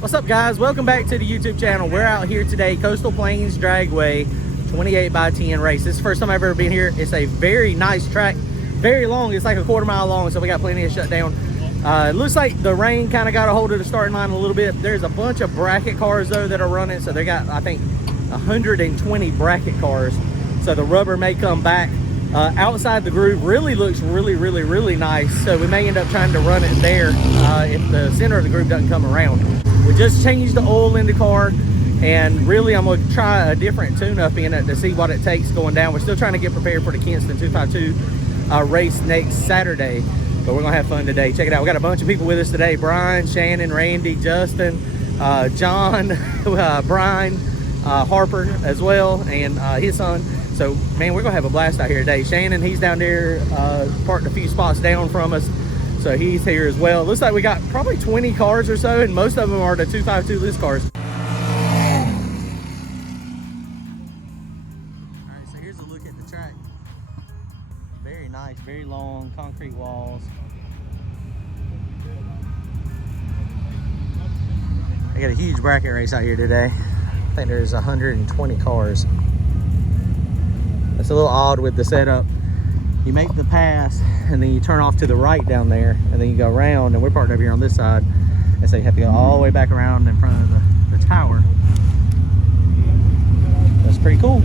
What's up, guys? Welcome back to the YouTube channel. We're out here today, Coastal Plains Dragway 28x10 race. This is the first time I've ever been here. It's a very nice track, very long. It's like a quarter-mile long, so we got plenty of shutdown. It looks like the rain kind of got a hold of the starting line a little bit. There's a bunch of bracket cars though that are running, so they got, I think, 120 bracket cars. So the rubber may come back. Outside the groove really looks really nice, so we may end up trying to run it there if the center of the groove doesn't come around. We just changed the oil in the car, and really I'm going to try a different tune-up in it to see what it takes going down. We're still trying to get prepared for the Kinston 252 race next Saturday, but we're going to have fun today. Check it out. We got a bunch of people with us today: Brian, Shannon, Randy, Justin, John, Brian, Harper as well, and his son. So, man, we're going to have a blast out here today. Shannon, he's down there parked a few spots down from us, so he's here as well. Looks like we got probably 20 cars or so, and most of them are the 252 list cars. All right, so here's a look at the track. Very nice, very long, concrete walls. I got a huge bracket race out here today. I think there's 120 cars. It's a little odd with the setup. You make the pass and then you turn off to the right down there, and then you go around, and we're parked over here on this side, and so you have to go all the way back around in front of the tower. That's pretty cool.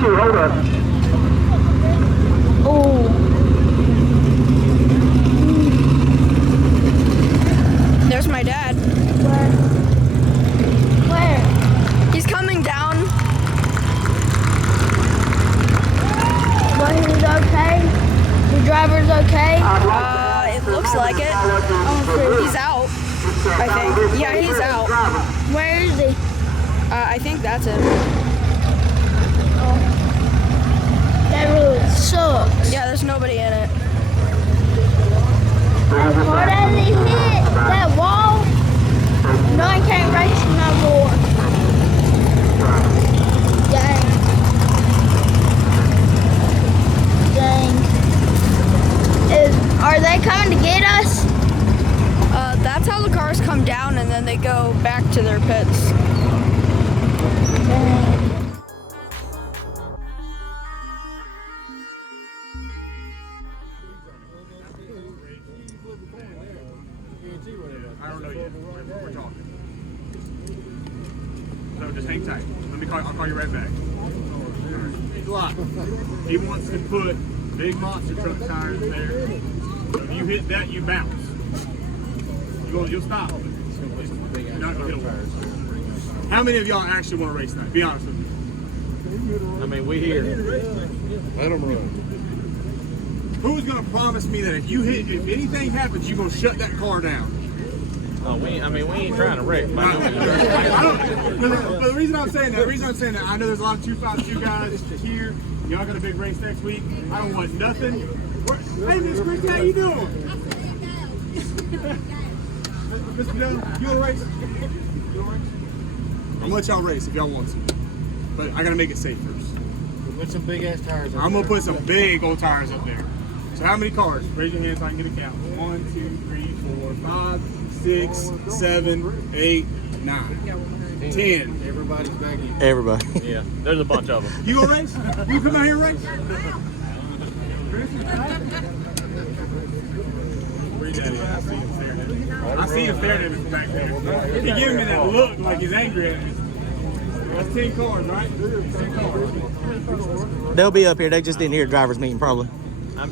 hold up. Oh. There's my dad. Where? He's coming down. But he's okay? The driver's okay? It looks like it. He's out, I think. Yeah, he's out. Where is he? I think that's it. That really sucks. Yeah, there's nobody in it. Where does he hit? That wall? No, he can't race no more. Dang. Are they coming to get us? That's how the cars come down and then they go back to their pits. Dang. I don't know yet. We're talking. So just hang tight. I'll call you right back. He's locked. He wants to put big monster truck tires there. So if you hit that, you bounce. You'll stop. You're not gonna hit a wall. How many of y'all actually want to race that? Be honest with me. I mean, we here. Let them run. Who's gonna promise me that if anything happens, you're gonna shut that car down? Oh, we ain't trying to wreck. But the reason I'm saying that, I know there's a lot of 252 guys here. Y'all got a big race next week. I don't want nothing. Hey, Miss Christy, how you doing? Mr. Dunn, you wanna race? I'm gonna let y'all race if y'all want to, but I gotta make it safe first. Put some big ass tires on. I'm gonna put some big old tires up there. So how many cars? Raise your hand so I can get a count. 1, 2, 3, 4, 5, 6, 7, 8, 9, 10. Everybody's back in. Everybody. Yeah, there's a bunch of them. You gonna race? You come out here and race? Where you at? I see him staring at me from back there. He's giving me that look like he's angry at me. That's 10 cars, right? 10 cars. They'll be up here. They just didn't hear driver's meeting, probably.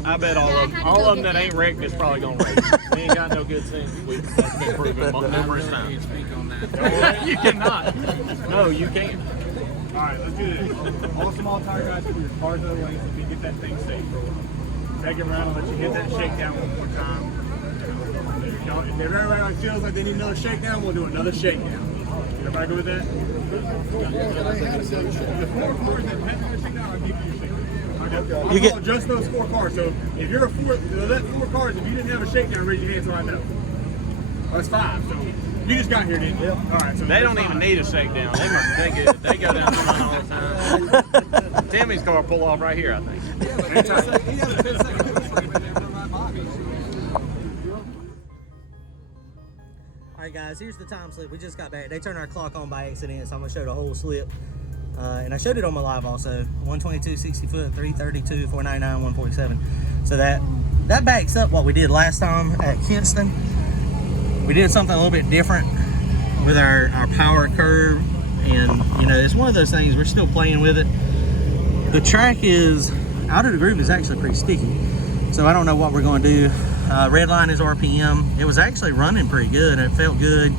I bet all of them that ain't wrecked is probably gonna race. We ain't got no good sense. That's been proven numerous times. You cannot. No, you can't. All right, let's do this. All small tire guys, put your cars in the lane so you can get that thing safe. Take it around and let you hit that shakedown one more time. If everybody feels like they need another shakedown, we'll do another shakedown. Everybody go with that? The 4 cars that have a shakedown, I'll give you your shakedown. You get just those 4 cars. So if you're that 4 cars, if you didn't have a shakedown, raise your hand so I know. That's 5. So you just got here, didn't you? All right. So they don't even need a shakedown. They must think it. They go down the line all the time. Timmy's car pull off right here, I think. All right, guys, here's the time slip. We just got back. They turned our clock on by accident, so I'm gonna show the whole slip. And I showed it on my live also. 122, 60 foot, 332, 499, 147. So that backs up what we did last time at Kinston. We did something a little bit different with our power curve. And, you know, it's one of those things, we're still playing with it. The track is, out of the groove is actually pretty sticky. So I don't know what we're going to do. Red line is RPM. It was actually running pretty good and it felt good.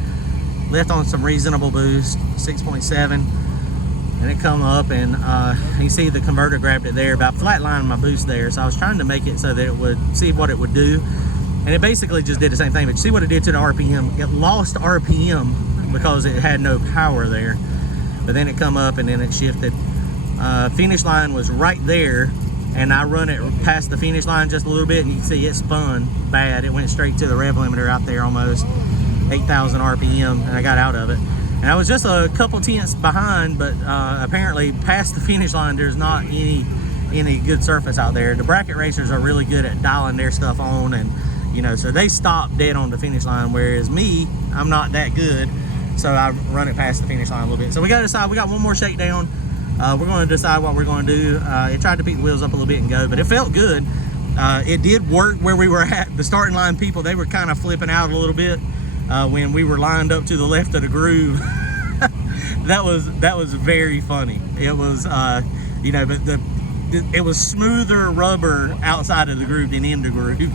Left on some reasonable boost, 6.7. And it come up and you see the converter grabbed it there, about flatlining my boost there. So I was trying to make it so that it would see what it would do. And it basically just did the same thing, but you see what it did to the RPM. It lost RPM because it had no power there. But then it come up and then it shifted. Finish line was right there and I run it past the finish line just a little bit and you can see it spun bad. It went straight to the rev limiter out there almost, 8,000 RPM, and I got out of it. And I was just a couple tenths behind, but apparently past the finish line, there's not any good surface out there. The bracket racers are really good at dialing their stuff on, and you know, so they stop dead on the finish line, whereas me, I'm not that good, so I run it past the finish line a little bit. So we got to decide, we got one more shakedown. We're going to decide what we're going to do. It tried to pick the wheels up a little bit and go, but it felt good. It did work where we were at. The starting line people, they were kind of flipping out a little bit when we were lined up to the left of the groove. that was very funny. It was you know, but it was smoother rubber outside of the groove than in the groove.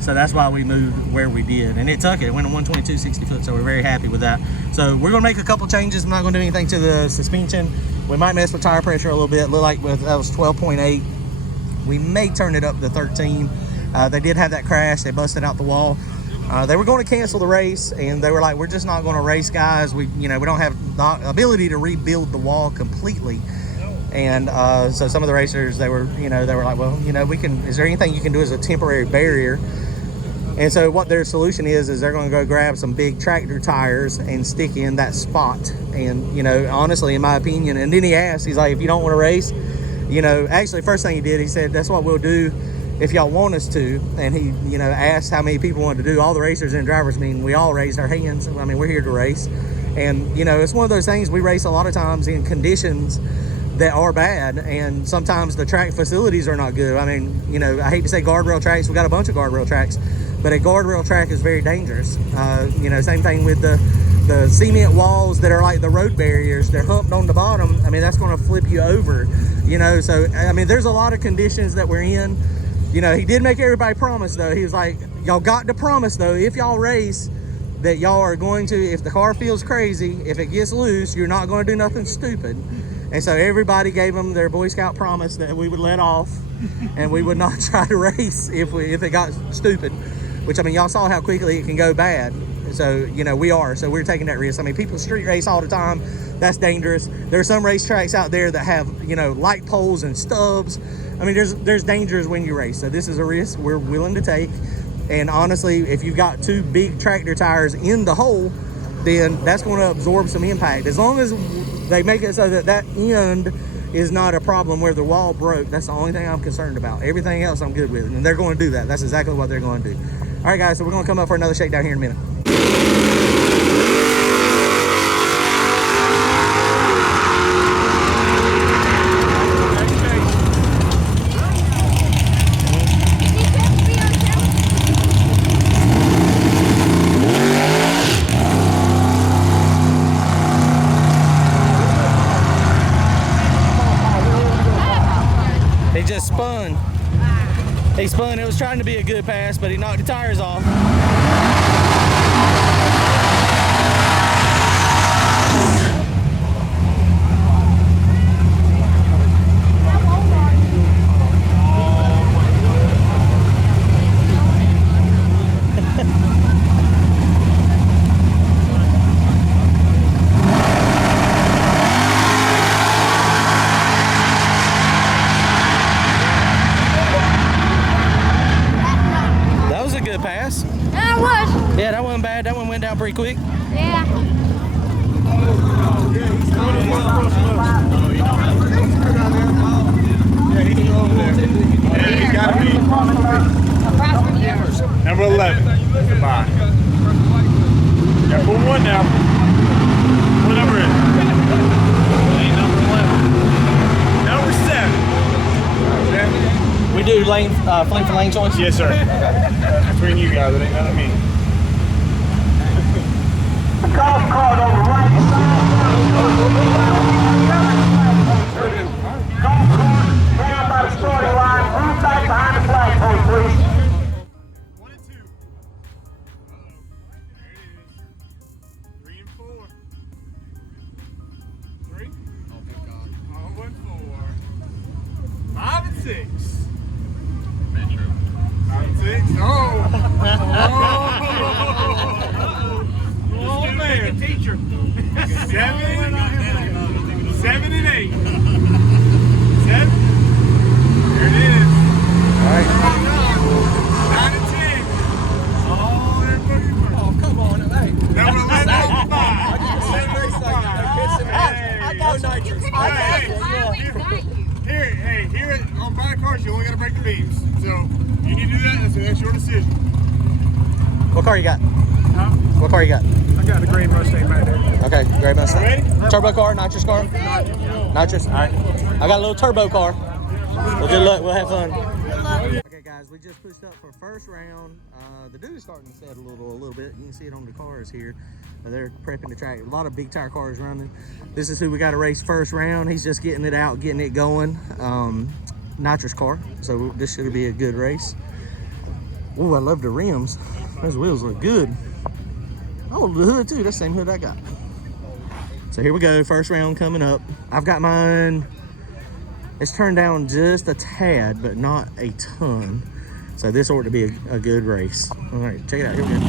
So that's why we moved where we did. And it took it. It went to 122 60 foot, so we're very happy with that. So we're going to make a couple changes. I'm not going to do anything to the suspension. We might mess with tire pressure a little bit. Look like that was 12.8. We may turn it up to 13. They did have that crash. They busted out the wall. They were going to cancel the race, and they were like, we're just not going to race, guys. We don't have the ability to rebuild the wall completely. And so some of the racers, they were like, well, we can, is there anything you can do as a temporary barrier? And so what their solution is they're going to go grab some big tractor tires and stick in that spot. And, honestly, in my opinion, and then he asked, he's like, if you don't want to race, actually first thing he did, he said, that's what we'll do if y'all want us to. And he, asked how many people wanted to do. All the racers in the driver's meeting, we all raised our hands. I mean, we're here to race. And, it's one of those things, we race a lot of times in conditions that are bad, and sometimes the track facilities are not good. I mean, I hate to say guardrail tracks, we got a bunch of guardrail tracks, but a guardrail track is very dangerous. Same thing with the cement walls that are like the road barriers. They're humped on the bottom. I mean, that's going to flip you over, so I mean, there's a lot of conditions that we're in. He did make everybody promise, though. He was like, y'all got to promise, though, if y'all race, that y'all are going to, if the car feels crazy, if it gets loose, you're not going to do nothing stupid. And so everybody gave them their Boy Scout promise that we would let off and we would not try to race if it got stupid, which, I mean, y'all saw how quickly it can go bad. So, so we're taking that risk. I mean, people street race all the time. That's dangerous. There are some racetracks out there that have, light poles and stubs. I mean, there's dangers when you race. So this is a risk we're willing to take. And honestly, if you've got two big tractor tires in the hole, then that's going to absorb some impact. As long as they make it so that end is not a problem where the wall broke, that's the only thing I'm concerned about. Everything else I'm good with, and they're going to do that. That's exactly what they're going to do. All right, guys, so we're going to come up for another shakedown here in a minute. He spun. It was trying to be a good pass, but he knocked the tires off. Yeah, that wasn't bad. That one went down pretty quick. Yeah. Yeah, he's got to be number 11. Goodbye. Got pull one now. What number is it? Number 11. Number 7. We do lane, flank for lane choice? Yes, sir. Between you guys, it ain't none of me. Golf cart on the right side. Golf cart down by the starting line. Move back behind the flagpole, please. 1 and 2. There it is. 3 and 4. 3. Oh, thank God. 0 and 4. 5 and 6. Metro. 5 and 6. Oh. Oh, man. Teacher. 7 and 8. 7. There it is. All right. 9 and 10. Oh, there boogie. Oh, come on. Hey. Number 11 on the 5. Here on my cars, you only got to break the beams. So you need to do that. That's your decision. What car you got? Huh? What car you got? I got the gray Mustang back there. Okay, gray Mustang. Ready? Turbo car, nitrous car? Nitrous, all right. I got a little turbo car. Well, good luck, we'll have fun. luck. Okay, guys, we just pushed up for first round. The dew is starting to set a little bit. You can see it on the cars here. They're prepping the track. A lot of big tire cars running. This is who we got to race first round. He's just getting it out, getting it going. Nitrous car, so this should be a good race. Oh, I love the rims. Those wheels look good. Oh, the hood too. That's the same hood I got. So here we go. First round coming up. I've got mine. It's turned down just a tad, but not a ton. So this ought to be a good race. All right, check it out. Here we go.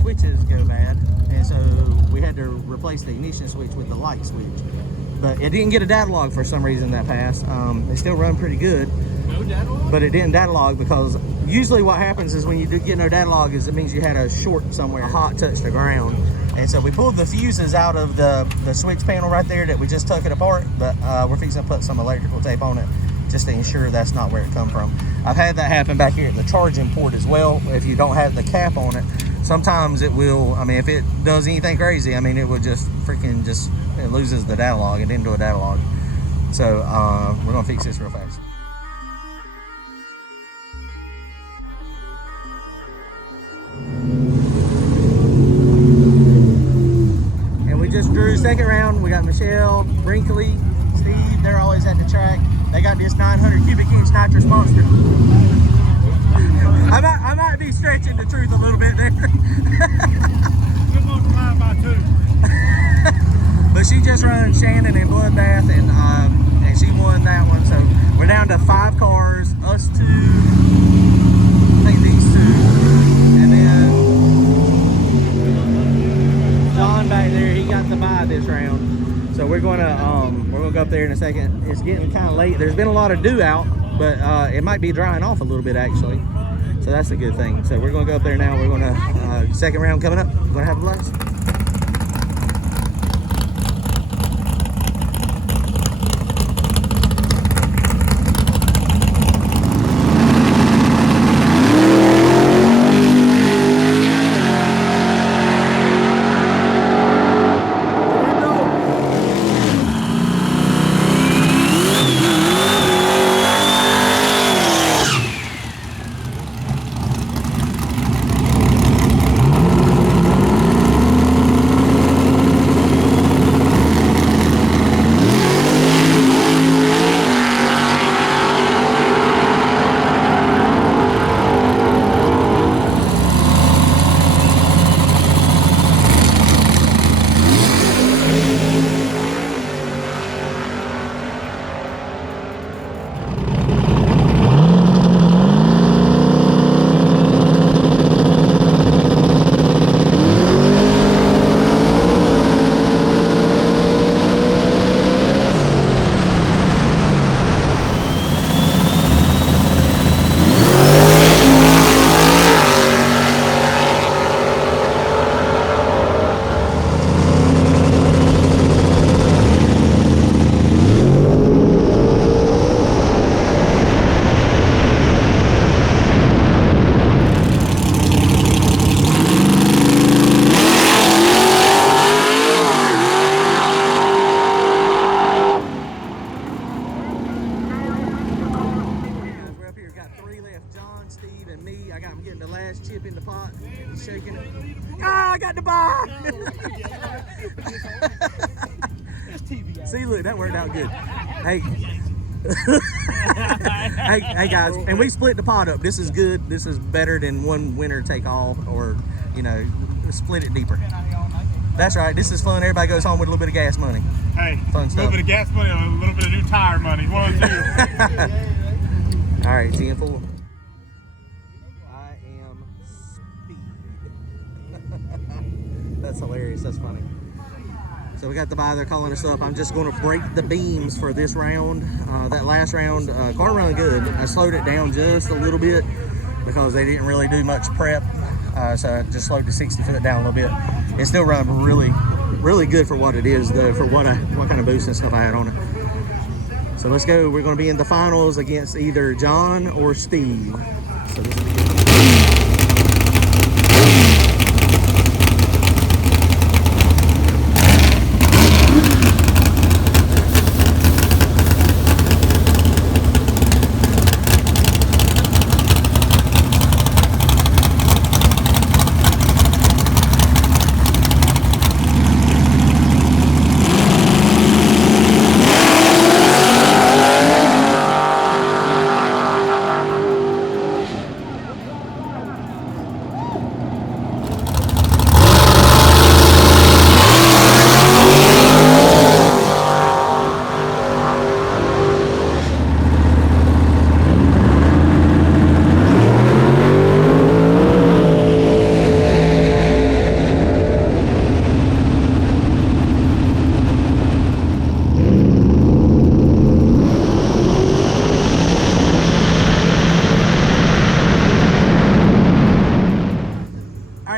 switches go bad, and so we had to replace the ignition switch with the light switch. But it didn't get a data log for some reason that passed. They still run pretty good. No data log? But it didn't data log because usually what happens is when you do get no data log is it means you had a short somewhere, a hot touched the ground. And so we pulled the fuses out of the switch panel right there that we just took it apart, but we're fixing to put some electrical tape on it just to ensure that's not where it come from. I've had that happen back here at the charging port as well. If you don't have the cap on it, sometimes it will, I mean, if it does anything crazy, I mean, it would just freaking it loses the data log. It didn't do a data log. So we're gonna fix this real fast. And we just drew second round. We got Michelle, Brinkley, Steve, they're always at the track. They got this 900 cubic inch nitrous monster. I might be stretching the truth a little bit there. But she just ran Shannon and Bloodbath, and she won that one. So we're down to 5 cars, us 2, I think these 2, and then John back there, he got the bye this round. So we're gonna go up there in a second. It's getting kind of late. There's been a lot of dew out, but it might be drying off a little bit actually. So that's a good thing. So we're gonna go up there now. We're gonna second round coming up. We're gonna have a blast. Steve and me. I'm getting the last chip in the pot. He's shaking it. Ah, I got the bar. See, look, that worked out good. Hey. hey guys, and we split the pot up. This is good. This is better than one winner take all, or you know, split it deeper. That's right. This is fun. Everybody goes home with a little bit of gas money. Hey, fun a little stuff. bit of gas money, a little bit of new tire money. One, two. All right, 10-4. I am speed. That's hilarious. That's funny. So we got the buy, they're calling us up. I'm just going to break the beams for this round. That last round, car run good. I slowed it down just a little bit because they didn't really do much prep. So I just slowed the 60 foot down a little bit. It still run really, really good for what it is, though, for what kind of boost and stuff I had on it. So let's go. We're going to be in the finals against either John or Steve. So this will be good.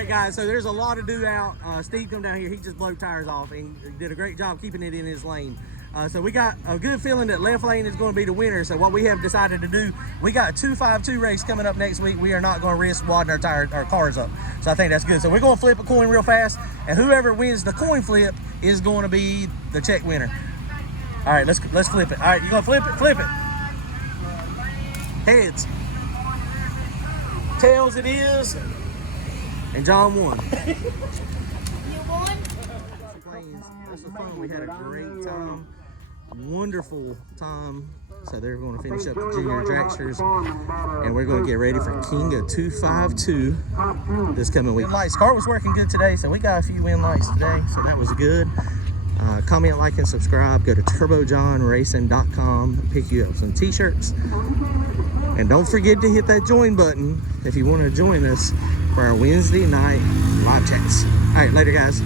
Guys, so there's a lot to do out. Steve come down here, he just blew tires off and did a great job keeping it in his lane. So we got a good feeling that left lane is going to be the winner. So what we have decided to do, we got a 252 race coming up next week. We are not going to risk wadding our cars up. So I think that's good. So we're going to flip a coin real fast, and whoever wins the coin flip is going to be the check winner. All right, let's flip it. All right, you going to flip it? Flip it. Heads. Tails it is. And John won. You won? This was fun. We had a great time. Wonderful time. So they're going to finish up the junior dragsters. And we're going to get ready for King of 252 this coming week. Lights. Car was working good today, so we got a few win lights today. So that was good. Comment, like, and subscribe. Go to turbojohnracing.com. Pick you up some t-shirts. And don't forget to hit that join button if you want to join us for our Wednesday night live chats. All right, later, guys.